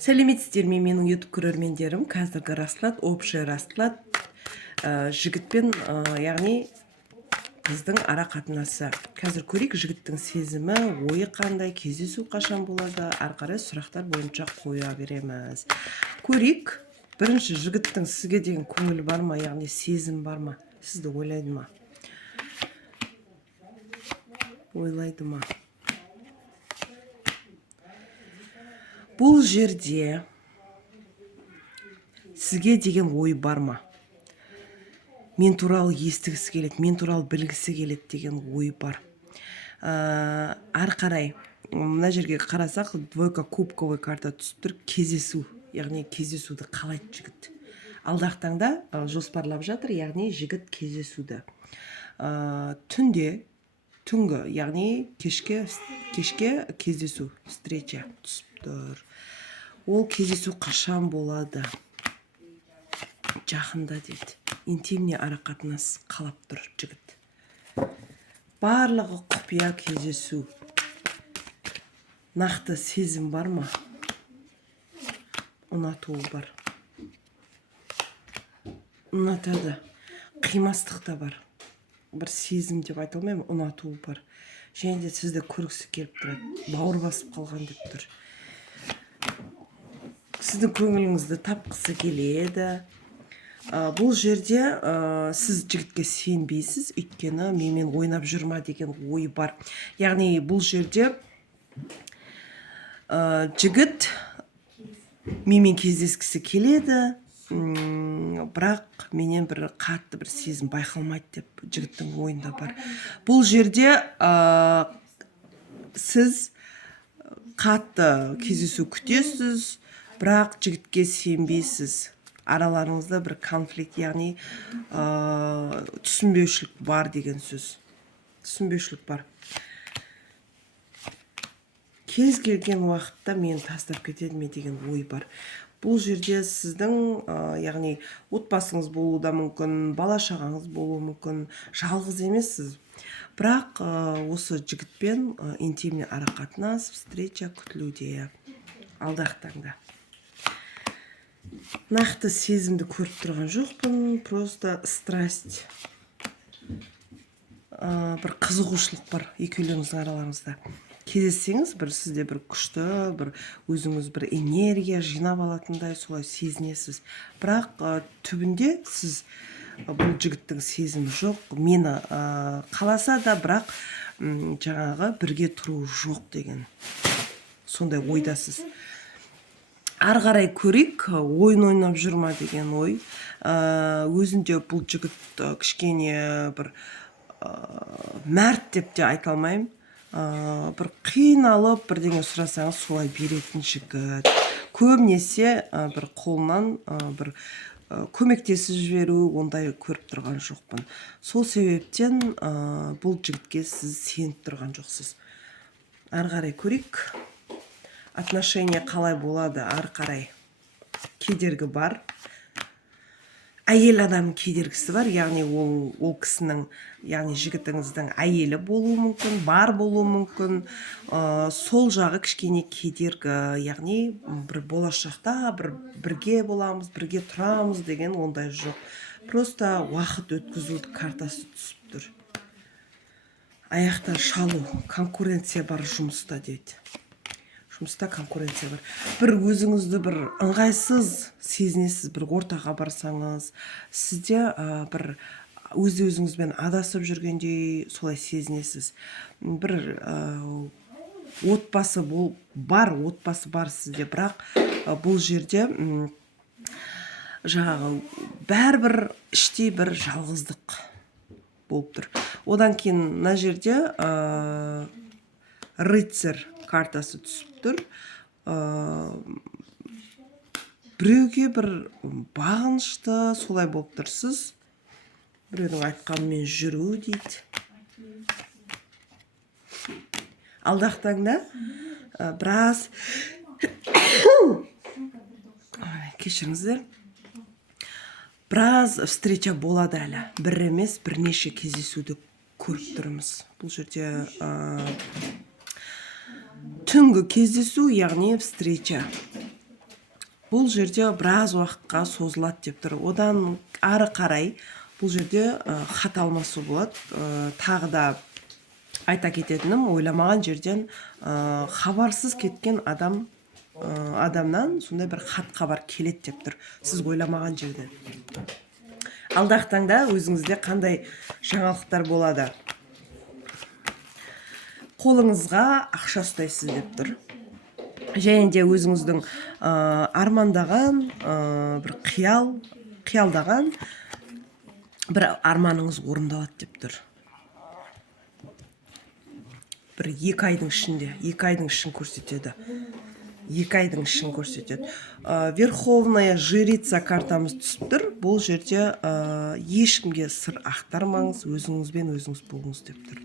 Сәлеметсіздер ме менің YouTube көрермендерім? Қазіргі расклад, общий расклад жігітпен, яғни қыздың ара қатынасы. Қазір көрейік, жігіттің сезімі, ойы қандай, кездесу қашан болады, ары қарай сұрақтар бойынша қоя береміз. Көрейік, бірінші жігіттің сізге деген көңілі бар ма, яғни сезім бар ма, сізді ойлайды ма? Ойлайды ма? Бұл жерде сізге деген ой бар ма? Мен туралы естігісі келеді, мен туралы білгісі келеді деген ой бар. Ары қарай, мына жерге қарасақ, двойка кубковый карта түсіп тұр, кездесу, яғни кездесуді қалайды жігіт. Алдағы таңда жоспарлап жатыр, яғни жігіт кездесуді. Түнгі, яғни кешке кездесу, встреча түсіп тұр. Ол кездесу қашан болады? Жақында дейді. Интимный ара қатынас қалап тұр жігіт. Барлығы құпия кездесу. Нақты сезім бар ма? Ұнатуы бар. Ұнатады. Қимастық та бар. Бір сезім деп айта алмаймын, ұнатуы бар. Және де сізді көргісі келіп тұрады. Бауыр басып қалған деп тұр. Сіздің көңіліңізді тапқысы келеді. Бұл жерде сіз жігітке сенбейсіз, өйткені менімен ойнап жүрма деген ой бар. Яғни бұл жерде жігіт менімен кездескісі келеді, бірақ менен бір қатты бір сезім байқалмайды деп жігіттің ойында бар. Бұл жерде сіз қатты кездесу күтесіз, бірақ жігітке сенбейсіз. Араларыңызда бір конфликт, яғни түсінбеушілік бар деген сөз. Түсінбеушілік бар. Кез келген уақытта мен тастап кетеді ме деген ой бар. Бұл жерде сіздің, яғни отбасыңыз болуы да мүмкін, бала шағаңыз болуы мүмкін, жалғыз емессіз. Бірақ осы жігітпен интимный ара қатынас, встреча күтілуде алдағы таңда. Нақты сезімді көріп тұрған жоқпын, просто страсть, бір қызығушылық бар екеулеріңіздің араларыңызда. Кездессеңіз, бір сізде бір күшті, бір өзіңіз бір энергия жинап алатындай солай сезінесіз. Бірақ түбінде сіз бұл жігіттің сезімі жоқ, мені қаласа да, бірақ жаңағы бірге тұру жоқ деген сондай ойдасыз. Ары қарай көрейік, ойын ойнап жүрма деген ой. Өзінде бұл жігіт кішкене бір мәрт деп те айта алмаймын. Бір қиналып бірдеңе сұрасаңыз солай беретін жігіт. Көбінесе бір қолынан бір көмектесіп жіберу, ондай көріп тұрған жоқпын. Сол себептен бұл жігітке сіз сеніп тұрған жоқсыз. Ары қарай көрейік. Отношения қалай болады, ары қарай кедергі бар. Әйел адам кедергісі бар, яғни ол кісінің, яғни жігітіңіздің әйелі болуы мүмкін, бар болуы мүмкін. Сол жағы кішкене кедергі, яғни бір болашақта бірге боламыз, бірге тұрамыз деген ондай жоқ. Просто уақыт өткізу картасы түсіп тұр. Аяқта шалу, конкуренция бар жұмыста дейді. Жұмыста конкуренция бар. Бір өзіңізді бір ыңғайсыз сезінесіз, бір ортаға барсаңыз, сізде бір өзіңізбен адасып жүргендей солай сезінесіз. Бір отбасы бар сізде, бірақ бұл жерде жаңағы бәрібір іштей бір жалғыздық болып тұр. Одан кейін мына жерде рыцарь картасы түсіп тұр. Біреуге бір бағынышты солай болып тұрсыз. Біреудің айтқанымен жүру дейді. Алдағы таңда біраз кешіріңіздер. Біраз встреча болады әлі. Бір емес, бірнеше кездесуді көріп тұрмыз. Бұл жерде түнгі кездесу, яғни встреча. бұл жерде біраз уақытқа созылады деп тұр. Одан ары қарай бұл жерде хат алмасу болады. Тағы да айта кететінім, ойламаған жерден хабарсыз кеткен адамнан сондай бір хат хабар келеді деп тұр. Сіз ойламаған жерден. Алдағы таңда өзіңізде қандай жаңалықтар болады? Қолыңызға ақша ұстайсыз деп тұр. Және де өзіңіздің армандаған, бір қиялдаған бір арманыңыз орындалады деп тұр. Бір 2 айдың ішінде, 2 айдың ішін көрсетеді. 2 айдың ішін көрсетеді. Верховная жрица картамыз түсіп тұр. Бұл жерде ешкімге сыр ақтармаңыз, өзіңізбен өзіңіз болыңыз деп тұр.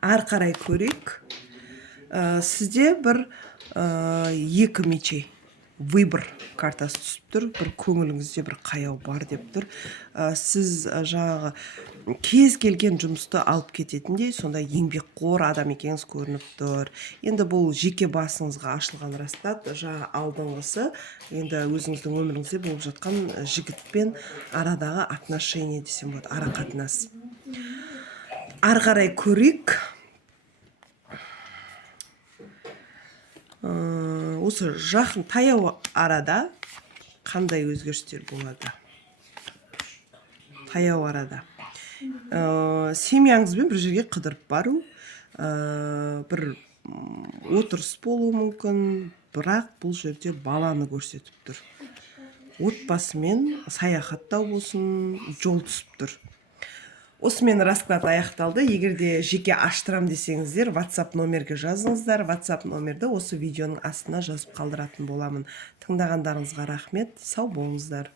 Ары қарай көрейік. Сізде бір 2 мечей, выбор картасы түсіп тұр. Бір көңіліңізде бір қаяу бар деп тұр. Сіз жаңағы кез келген жұмысты алып кететіндей, сонда еңбекқор адам екеніңіз көрініп тұр. Енді бұл жеке басыңызға ашылған растады. Жаңа алдыңғысы енді өзіңіздің өміріңізде болып жатқан жігітпен арадағы отношение десем болады, ара қатынас. Ары қарай көрейік. Осы жақын таяу арада қандай өзгерістер болады? Таяу арада. Семьяңызбен бір жерге қыдырып бару, бір отырыс болуы мүмкін, бірақ бұл жерде баланы көрсетіп тұр. Отбасымен саяхаттау болсын, жол түсіп тұр. Осымен расклад аяқталды. Егер де жеке аштырам десеңіздер, WhatsApp номерге жазыңыздар. WhatsApp номерді осы видеоның астына жазып қалдыратын боламын. Тыңдағандарыңызға рахмет. Сау болыңыздар.